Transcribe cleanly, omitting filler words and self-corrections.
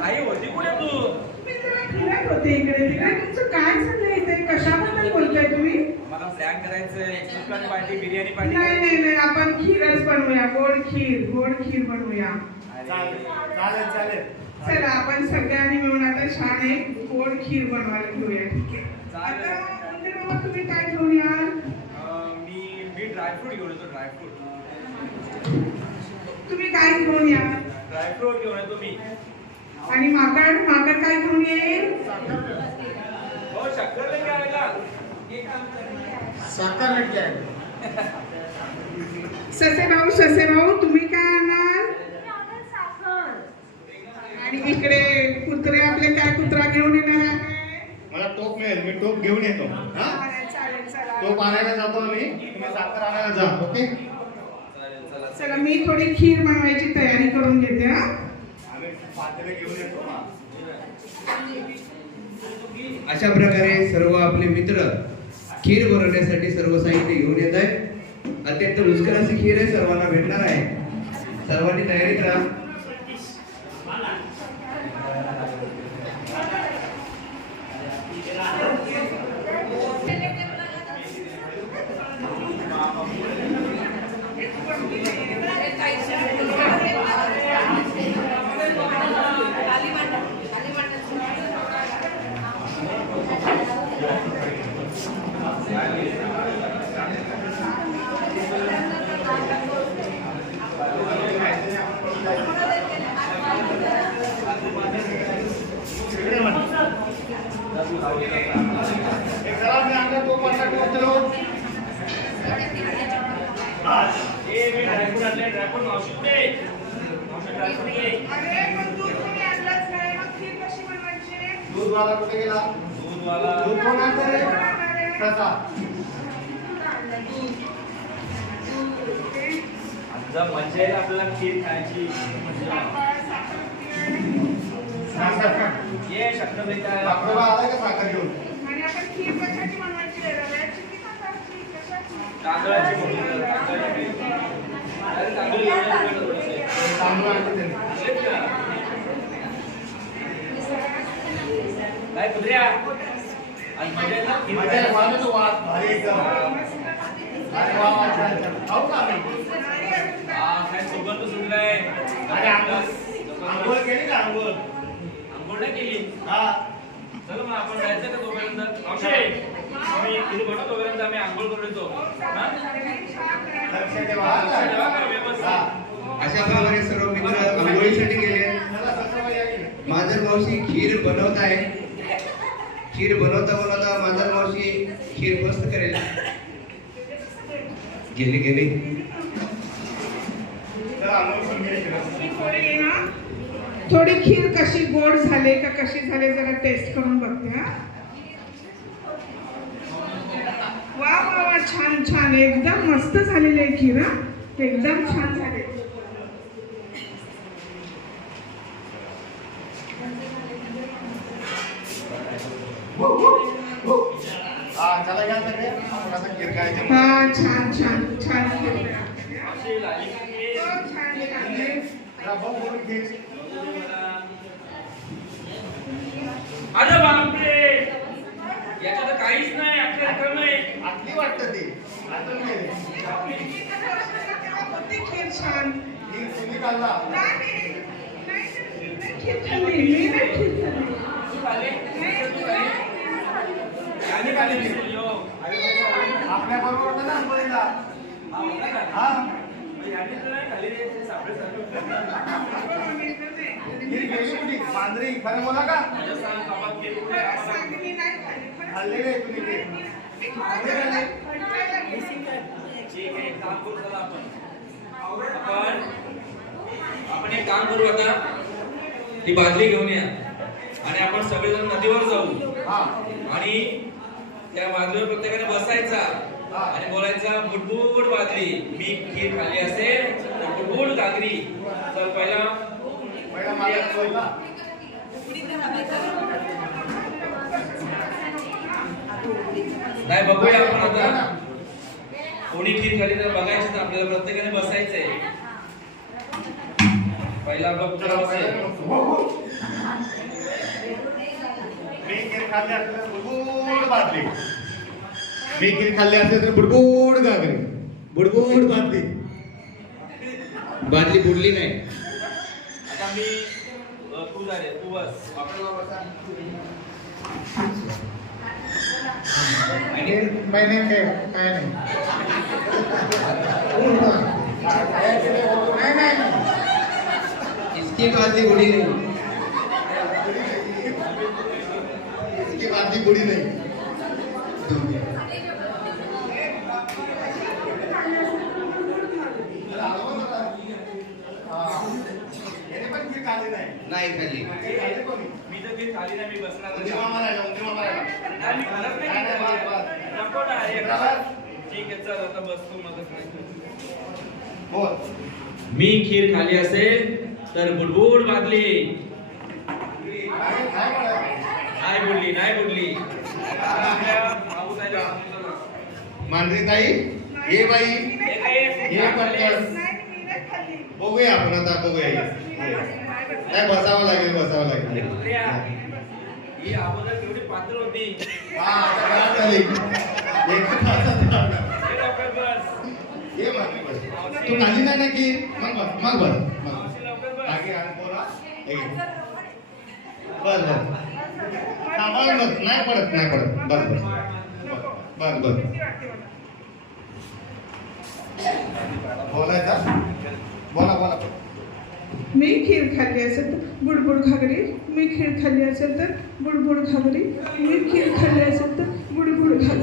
ताई होती कुठे तू? मी जरा फिरत होते इकडे तिकडे. तुमचं काय चाललंय इथे? कशाबद्दल बोलताय तुम्ही? मला प्लॅन करायचंय चिकन पार्टी बिर्याणी पार्टी. नाही नाही नाही, आपण खीरच बनवूया. गोड खीर बनवूया. चालेल चालेल. चला आपण सगळ्यांनी मिळून आता छान एक गोड खीर बनवायला घेऊया. ठीक आहे. चालेल. आता म्हणजे बाबा तुम्ही काय घेऊन याल? मी ड्रायफ्रूट घेऊन येतो. ड्रायफ्रूट तुम्ही काय घेऊन या? ड्रायफ्रूट घेऊन येतो मी. आणि माकड काय घेऊन येईल? हो शक्कर नाही घ्यायला. साखर नाही आहे. ससे भाऊ तुम्ही काय आणाल? आणि इकडे कुत्रे आपले काय कुत्रा घेऊन येणार आहे? मला टोप मिळेल, मी टोप घेऊन येतो. चालेल चला. टोप आणायला जातो मी, तुम्ही साखर आणायला जा. ओके. चला मी थोडी खीर बनवायची तयारी करून घेते. हा आम्ही पातेले घेऊन येतो. अशा प्रकारे सर्व आपले मित्र खीर बनवण्यासाठी सर्व साहित्य घेऊन येत आहेत. अत्यंत रुचकर अशी खीर आहे, सर्वांना भेटणार आहे. सर्वांनी तयारीत राहा. दूधवाला कुठे गेला? दूध कोण आणणार आहे? कसा? जर मजा येईल आपल्याला खीर खायची. ये शक्कर नाही काय. बापरे आलाय का साखर घेऊन? आणि आपण खीर कशाची बनवायची? रव्याची की तांदळाची? कशाची? तांदळाची बनवून तांदळाची. अरे तांदूळ घेऊन थोडेसे. तांदूळ आणते त्यांनी. काय कुत्र्या आणि मजा येईल ना खीर मजा खायला? वाजतो वाज भारी एकदम. अरे वा वा छान छान. खाऊ का आम्ही? काय सुगंध सुटलाय. अरे आंघोळ केली का आंघोळ? आंघोळ नाही केली. हा. चला मग आपण जायचं का तोपर्यंत? अक्षय आम्ही खीर बनवतो तोपर्यंत आम्ही आंघोळ करून येतो. हा? लक्ष ठेवा. लक्ष ठेवा का व्यवस्थित? हा. अशा प्रकारे सर्व मित्र आंघोळीसाठी गेले. चला ससुबाई या की. माझर मावशी खीर बनवत आहे. खीर बनवता माझर मावशी खीर मस्त करेल. गेली चला आंघोळ करून घ्यायची ना. थोडी खीर कशी गोड झाले का कशी झाले जरा टेस्ट करून बघते. हा वा वा वा छान छान एकदम मस्त झालेली आहे खीर. हा एकदम छान झाले. हा चला या सगळे. आपण आता खीर खायची. हा छान छान छान खीर आहे. अक्षय लागली की हो, छान छान. जरा बघ बोलून खीर. अरे बापरे याच्यात तर काहीच नाही. अक्षय रक्कम नाही. आतली वाटतं ती. आतून नाही. होती खीर छान. खीर तुम्ही खाल्ला. नाही खीर खाल्ली. मी नाही खीर खाल्ली. आणि खाली खीर. यो. आपल्या बरोबर होतं ना आंघोळीला. हा, बोला का? हा. याने तर नाही खाली रे. सापडे खीर गेली कुठे? मांजरी खरं बोला का? माझ्या सांग बाबा खीर कुठे आहे? आम्हाला खाल्लेली आहे तुम्ही ते. कुठे खाल्ली? ठीक आहे एक काम करू चला आपण एक काम करू आता. ती बादली घेऊन या आणि आपण सगळेजण नदीवर जाऊ. हा. आणि त्या बादलीवर प्रत्येकाने बसायचा आणि बोलायचा बुडबुड बादली मी खीर खाल्ली असेल तर बुडबुड गागरी. तर पहिला माझ्या बोलला. नाही बघूया आपण आता कोणी खीर खाली तर बघायचं ना आपल्याला. प्रत्येकाने बसायचंय. पहिला आपला कुत्रा बसेल. खाल्ली असेल तर बुडबुड बादली. मी खीर खाल्ली असेल तर बुडबुड घागरी. बुडबुड बादली. बादली बुडली नाही. आता मी तू जा रे, तू बस. महिने काय नाही. इसकी बादली बुडी नाही. इसकी बादली बुडी नाही. नाही खाल्ली. मी तर खीर खाली नाही, मी बसणार नाही. उंदीर मारायला. नाही, मी खरंच नाही नाही, नाही, खाल्ली. बस. नको ना, एक ठीक आहे, चल आता बस, तू मदत नाही. बोल. मी खीर खाली असेल तर बुडबुड बादली. नाही बुडली, नाही बुडली. आपल्या भाऊसाहेब सांगितलं ना. मांजरी ताई ये बाई हे काय हे पटकन. नाही मी नाही खाल्ली. बघूया आपण आता बघूया. काय बसावं लागेल प्रिया, ही अगोदर एवढी पातळ होती. हा, आता काय झाली? एक तासात झालं. हे लवकर बस. ये मागे बस. तू खाली नाही ना की मग बस. मावशी लवकर बस. मागे आणि पोरा. हे घे. बस बस. सांभाळून बस. नाही पडत. बस. बोलायचा. बोला. मी खीर खाल्ली असेल तर बुडबुड घागरी. मी खीर खाल्ली असेल तर बुडबुड घागरी. मी खीर खाल्ली असेल तर बुडबुड घागरी.